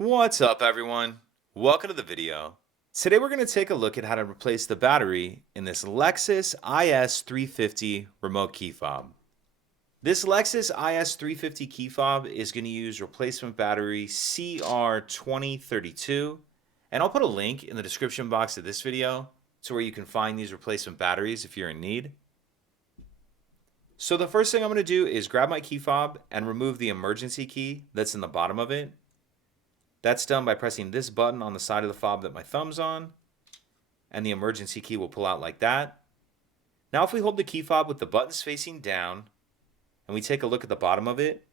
What's up, everyone? Welcome to the video. Today we're going to take a look at how to replace the battery in this Lexus IS 350 remote key fob. This Lexus IS 350 key fob is going to use replacement battery CR2032, and I'll put a link in the description box of this video to where you can find these replacement batteries if you're in need. So the first thing I'm going to do is grab my key fob and remove the emergency key that's in the bottom of it. That's done by pressing this button on the side of the fob that my thumb's on, and the emergency key will pull out like that. Now if we hold the key fob with the buttons facing down, and we take a look at the bottom of it,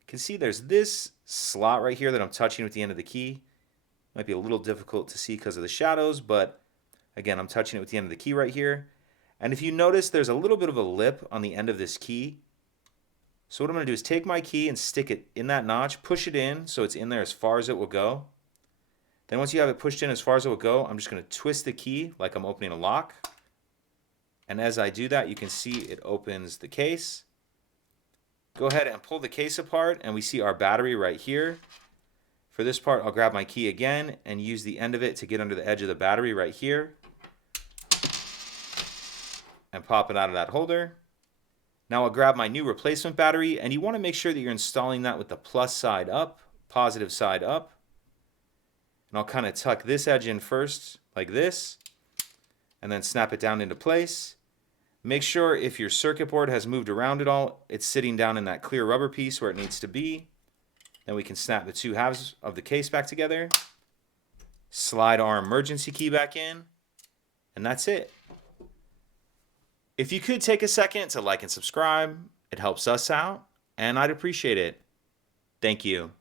you can see there's this slot right here that I'm touching with the end of the key. Might be a little difficult to see because of the shadows, but again, I'm touching it with the end of the key right here. And if you notice, there's a little bit of a lip on the end of this key. So what I'm going to do is take my key and stick it in that notch, push it in so it's in there as far as it will go. Then once you have it pushed in as far as it will go, I'm just going to twist the key like I'm opening a lock. And as I do that, you can see it opens the case. Go ahead and pull the case apart, and we see our battery right here. For this part, I'll grab my key again and use the end of it to get under the edge of the battery right here and pop it out of that holder. Now I'll grab my new replacement battery, and you want to make sure that you're installing that with the plus side up, positive side up. And I'll kind of tuck this edge in first, like this, and then snap it down into place. Make sure if your circuit board has moved around at all, it's sitting down in that clear rubber piece where it needs to be. Then we can snap the two halves of the case back together, slide our emergency key back in, and that's it. If you could take a second to like and subscribe, it helps us out, and I'd appreciate it. Thank you.